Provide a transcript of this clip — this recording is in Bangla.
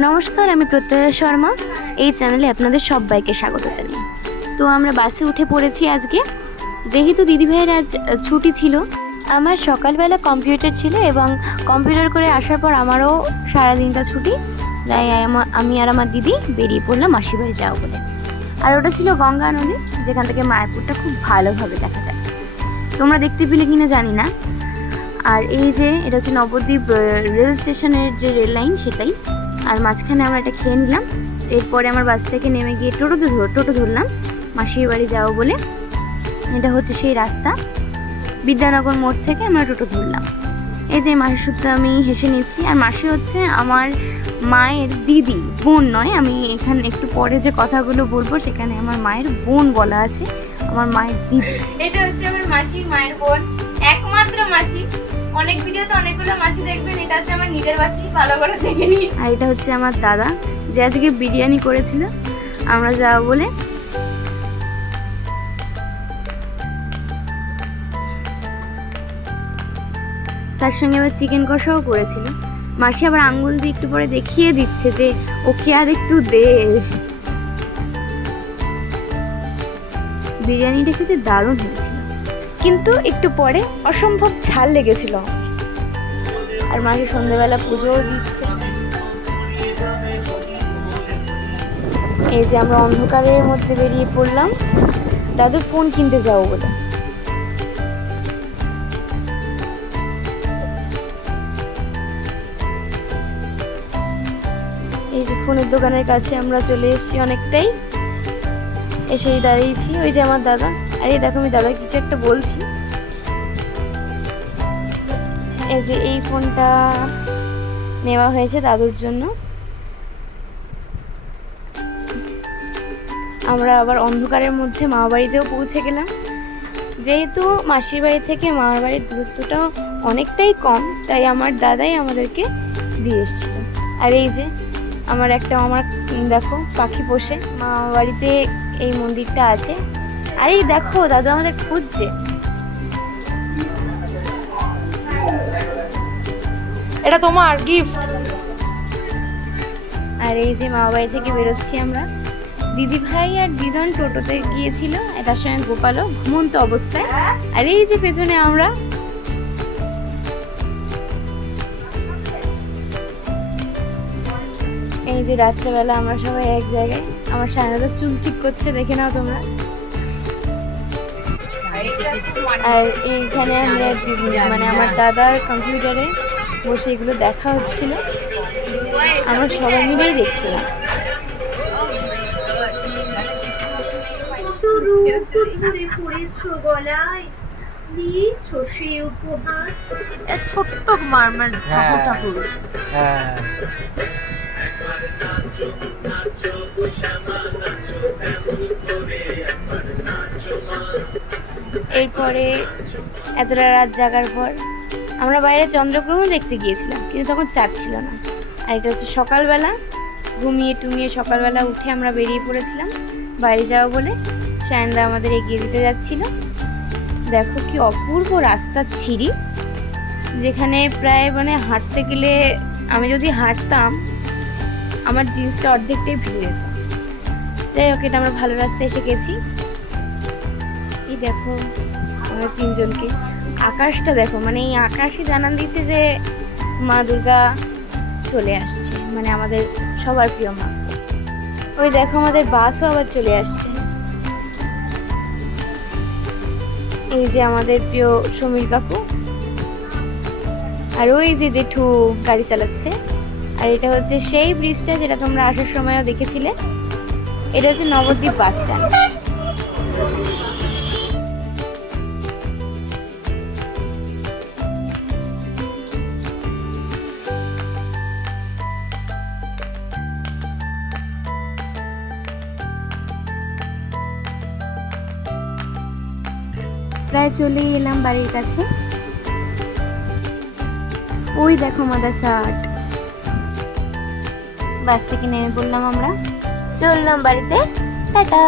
নমস্কার, আমি প্রত্যয় শর্মা। এই চ্যানেলে আপনাদের সবাইকে স্বাগত জানাই। তো আমরা বাসে উঠে পড়েছি আজকে। যেহেতু দিদিভাইয়ের আজ ছুটি ছিল, আমার সকালবেলা কম্পিউটার ছিল এবং কম্পিউটার করে আসার পর আমারও সারাদিনটা ছুটি। তাই আমা- আর আমার দিদি বেরিয়ে পড়লাম মাসির বাড়ি যাওয়া বলে। আর ওটা ছিল গঙ্গা নদী, যেখান থেকে মায়াপুরটা খুব ভালোভাবে দেখা যায়। তোমরা দেখতে পেলে কিনা জানি না। আর এই যে, এটা হচ্ছে নবদ্বীপ রেল স্টেশনের যে রেল লাইন, সেটাই। আর মাঝখানে আমরা এটা খেয়ে নিলাম। এরপরে আমার বাস থেকে নেমে গিয়ে টোটো ধর টোটো ধরলাম। মাসির বাড়ি যাব বলে। এটা হচ্ছে সেই রাস্তা। বিদ্যানগর মোড় থেকে আমরা টোটো ধরলাম। এই যে মাসির সূত্রে আমি হেসে নিচ্ছি। আর মাসি হচ্ছে আমার মায়ের দিদি, বোন নয়। আমি এখানে, একটু পরে যে কথাগুলো বলব, সেখানে আমার মায়ের বোন বলা আছে। আমার মায়ের দিদি। এটা হচ্ছে আমার মাসি মায়ের বোন। অনেক ভিডিওতে অনেকগুলো মাসি দেখবেন, এটা হচ্ছে আমার নিজের মাসি ভালো করে দেখে নিন। আর এটা হচ্ছে আমার দাদা, যে আজকে বিরিয়ানি করেছিল, আমরা যাব বলে। তার সঙ্গে আবার চিকেন কষাও করেছিল। মাসি আবার আঙ্গুল দিয়ে একটু পরে দেখিয়ে দিচ্ছে যে ওকে আর একটু দে। বিরিয়ানিটা খেতে দারুণ হয়েছিল। কিন্তু একটু পরে অসম্ভব ঝাল লেগেছিল। আর মাকে সন্ধ্যেবেলা পুজোও দিচ্ছে। এই যে আমরা অন্ধকারের মধ্যে বেরিয়ে পড়লাম। দাদু ফোন কিনতে যাব বলে। এই যে ফোনের দোকানের কাছে আমরা চলে এসেছি অনেকটাই। এসেই দাঁড়িয়েছি। ওই যে আমার দাদা। আর এই দেখো আমি দাদা, কিছু একটা বলছি। এই যে এই ফোনটা নেওয়া হয়েছে দাদুর জন্য। আমরা আবার অন্ধকারের মধ্যে মামা বাড়িতেও পৌঁছে গেলাম। যেহেতু মাসির বাড়ি থেকে মামার বাড়ির দূরত্বটা অনেকটাই কম, তাই আমার দাদাই আমাদেরকে দিয়ে এসেছিল। আর এই যে আমার একটা আমার দেখো, পাখি পোষে মামা বাড়িতে এই মন্দিরটা আছে। আর এই দেখো, দাদু আমাদের খুঁজছে। এটা তোমার গিফট আর এই যে মামা বাড়ি থেকে বেরোচ্ছি আমরা। দিদি ভাই আর দিদন টোটোতে গিয়েছিল তার সঙ্গে গোপালও ঘুমন্ত অবস্থায়। আর এই যে পেছনে আমরা। এই যে রাত্রেবেলা আমরা সবাই এক জায়গায়, আমার সায়নাদা চুল ঠিক করছে, দেখে নাও তোমরা। আর এইখানে আমরা মানে আমার দাদার কম্পিউটারে বসে এগুলো দেখা হচ্ছিল। আমরা সবাই মিলেই দেখছিলাম। ছোট্ট মারমার ঠাকুর ঠাকুর হ্যাঁ এরপরে এতটা রাত জাগার পর আমরা বাইরে চন্দ্রগ্রহণ দেখতে গিয়েছিলাম, কিন্তু তখন চার ছিল না। আর এটা হচ্ছে সকালবেলা। ঘুমিয়ে টুমিয়ে সকালবেলা উঠে আমরা বেরিয়ে পড়েছিলাম। বাইরে যাওয়া বলে সায়নদা আমাদের এগিয়ে দিতে যাচ্ছিল। দেখো কি অপূর্ব রাস্তার ছিঁড়ি যেখানে প্রায় মানে হাঁটতে গেলে আমি যদি হাঁটতাম, আমার জিন্সটা অর্ধেকটাই ভিজে যেত। যাই হোক, এটা আমরা ভালো রাস্তায় এসে গেছি। এই দেখো আমরা তিনজনকে। আকাশটা দেখো মানে এই আকাশে জানান দিচ্ছে যে মা দুর্গা চলে আসছে মানে আমাদের সবার প্রিয় মা। ওই দেখো আমাদের বাসও আবার চলে আসছে। এই যে আমাদের প্রিয় সমীর কাকু। আর ওই যে জেঠু গাড়ি চালাচ্ছে। আর এটা হচ্ছে সেই ব্রিজটা যেটা তোমরা আসার সময়ও দেখেছিলে। এটা হচ্ছে নবদ্বীপ বাস স্ট্যান্ড প্রায় চলেই এলাম বাড়ির কাছে। ওই দেখো মাদার শার্ট বাস থেকে নেমে পড়লাম আমরা। চললাম বাড়িতে। টাটা।